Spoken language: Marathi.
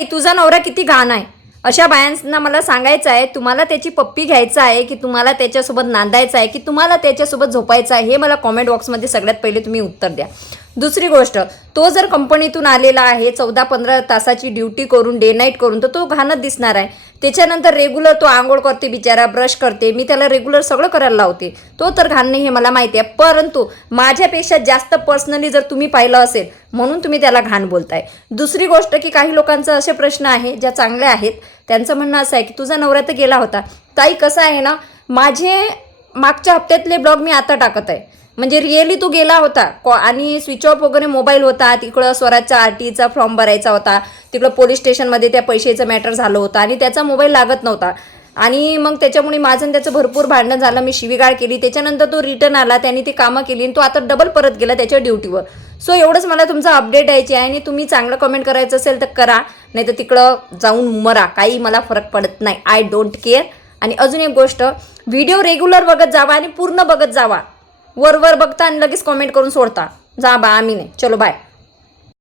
तुझा नवरा किती घाण आहे. अशा बायांना मला सांगायचं आहे, तुम्हाला त्याची पप्पी घ्यायचं आहे की तुम्हाला त्याच्यासोबत नांदायचं आहे की तुम्हाला त्याच्यासोबत झोपायचं आहे, हे मला कॉमेंट बॉक्समध्ये सगळ्यात पहिले तुम्ही उत्तर द्या. दुसरी गोष्ट, तो जर कंपनीतून आलेला आहे 14-15 तासाची ड्युटी करून, डे नाईट करून, तर तो घाणच दिसणार आहे. त्याच्यानंतर रेग्युलर तो आंघोळ करते बिचारा, ब्रश करते, मी त्याला रेग्युलर सगळं करायला लावते, तो तर घाण नाही हे मला माहिती आहे. परंतु माझ्यापेक्षा जास्त पर्सनली जर तुम्ही पाहिलं असेल म्हणून तुम्ही त्याला घाण बोलताय. दुसरी गोष्ट की काही लोकांचं असे प्रश्न आहे ज्या चांगल्या आहेत, त्यांचं म्हणणं असं आहे की तुझा नवरा तर गेला होता. ताई कसं आहे ना, माझे मागच्या हप्त्यातले ब्लॉग मी आता टाकत आहे. म्हणजे रिअली तो गेला होता आणि स्विच ऑफ वगैरे मोबाईल होता. तिकडं स्वराजचा RTचा फॉर्म भरायचा होता, तिकडं पोलीस स्टेशनमध्ये त्या पैशाचं मॅटर झालं होतं आणि त्याचा मोबाईल लागत नव्हता. आणि मग त्याच्यामुळे माझं आणि त्याचं भरपूर भांडण झालं, मी शिवीगाळ केली. त्याच्यानंतर तो रिटर्न आला, त्यांनी ती कामं केली आणि तो आता डबल परत गेला त्याच्या ड्युटीवर. सो एवढंच मला तुमचा अपडेट द्यायची आहे. आणि तुम्ही चांगलं कमेंट करायचं असेल तर करा, नाही तर तिकडं जाऊन मरा, काही मला फरक पडत नाही. I don't care. आणि अजून एक गोष्ट, व्हिडिओ रेग्युलर बघत जावा आणि पूर्ण बघत जावा. वर बघता आणि लगेच कमेंट करून सोडता जा बा, आम्ही नाही. चलो बाय.